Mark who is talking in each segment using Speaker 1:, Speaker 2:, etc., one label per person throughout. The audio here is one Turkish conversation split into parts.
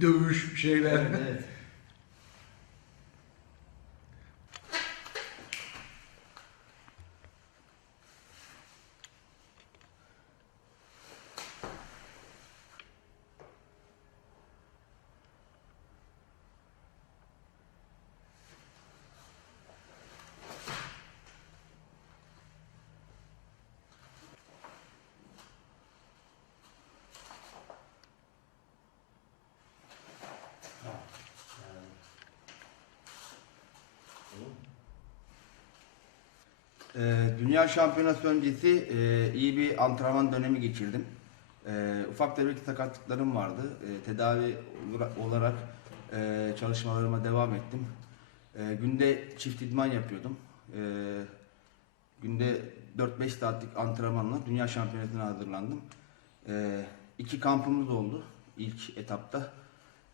Speaker 1: dövüş şeyler. Evet, evet.
Speaker 2: Ee, Dünya Şampiyonası öncesi e, iyi bir antrenman dönemi geçirdim. E, ufak tefek sakatlıklarım vardı. E, tedavi olarak e, çalışmalarıma devam ettim. E, günde çift idman yapıyordum. E, günde 4-5 saatlik antrenmanla Dünya Şampiyonası'na hazırlandım. E, iki kampımız oldu ilk etapta.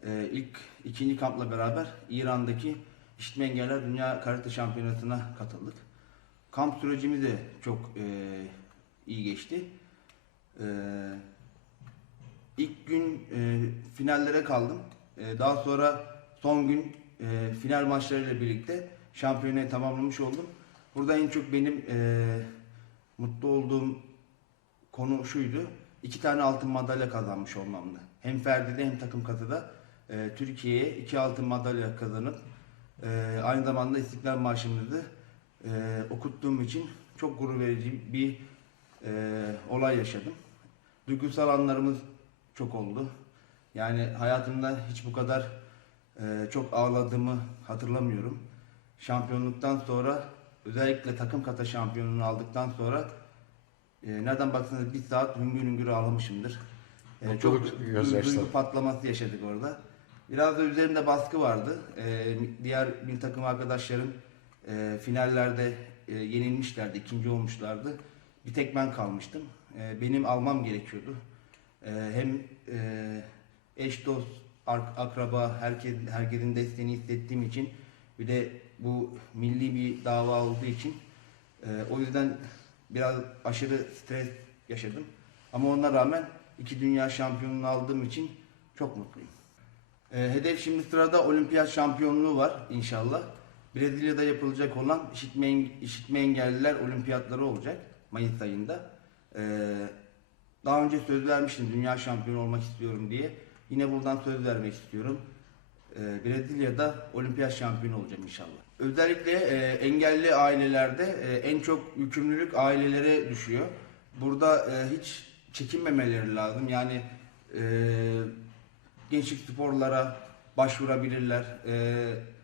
Speaker 2: E, ilk ikinci kampla beraber İran'daki işitme engeller Dünya Karate Şampiyonası'na katıldık kamp sürecimiz de çok e, iyi geçti. E, ilk gün e, finallere kaldım. E, daha sonra son gün e, final maçlarıyla birlikte şampiyonayı tamamlamış oldum. Burada en çok benim e, mutlu olduğum konu şuydu. İki tane altın madalya kazanmış olmamdı. Hem Ferdi'de hem takım katıda e, Türkiye'ye iki altın madalya kazanıp e, aynı zamanda istiklal maaşımızı e, okuttuğum için çok gurur verici bir e, olay yaşadım. Duygusal anlarımız çok oldu. Yani hayatımda hiç bu kadar e, çok ağladığımı hatırlamıyorum. Şampiyonluktan sonra özellikle takım kata şampiyonluğunu aldıktan sonra e, nereden baksanız bir saat hüngür hüngür ağlamışımdır. E, çok duygu patlaması yaşadık orada. Biraz da üzerinde baskı vardı. E, diğer bir takım arkadaşlarım e, finallerde e, yenilmişlerdi, ikinci olmuşlardı. Bir tek ben kalmıştım. E, benim almam gerekiyordu. E, hem e, eş dost, akraba, herkes, herkesin desteğini hissettiğim için bir de bu milli bir dava olduğu için e, o yüzden biraz aşırı stres yaşadım. Ama ona rağmen iki dünya şampiyonluğunu aldığım için çok mutluyum. E, hedef şimdi sırada olimpiyat şampiyonluğu var inşallah. Brezilya'da yapılacak olan işitme, işitme engelliler olimpiyatları olacak Mayıs ayında. Ee, daha önce söz vermiştim dünya şampiyonu olmak istiyorum diye. Yine buradan söz vermek istiyorum. Ee, Brezilya'da olimpiyat şampiyonu olacağım inşallah. Özellikle e, engelli ailelerde e, en çok yükümlülük ailelere düşüyor. Burada e, hiç çekinmemeleri lazım. Yani e, gençlik sporlara başvurabilirler. E,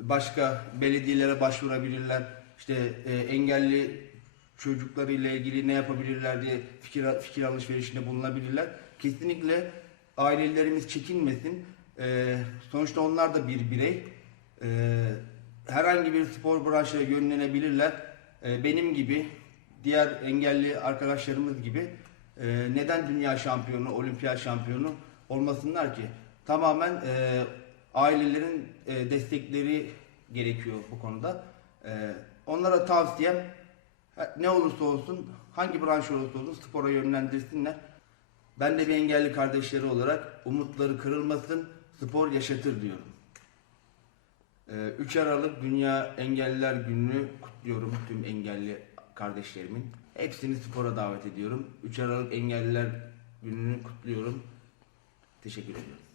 Speaker 2: başka belediyelere başvurabilirler. İşte e, engelli çocuklarıyla ilgili ne yapabilirler diye fikir, fikir alışverişinde bulunabilirler. Kesinlikle ailelerimiz çekinmesin. E, sonuçta onlar da bir birey. E, herhangi bir spor branşına yönlenebilirler. E, benim gibi, diğer engelli arkadaşlarımız gibi e, neden dünya şampiyonu, olimpiyat şampiyonu olmasınlar ki? Tamamen e, ailelerin e, destekleri gerekiyor bu konuda. E, onlara tavsiyem ne olursa olsun, hangi branş olursa olsun spora yönlendirsinler. Ben de bir engelli kardeşleri olarak umutları kırılmasın, spor yaşatır diyorum. 3 e, Aralık Dünya Engelliler Günü'nü kutluyorum tüm engelli kardeşlerimin. Hepsini spora davet ediyorum. 3 Aralık Engelliler Günü'nü kutluyorum. Teşekkür ediyorum.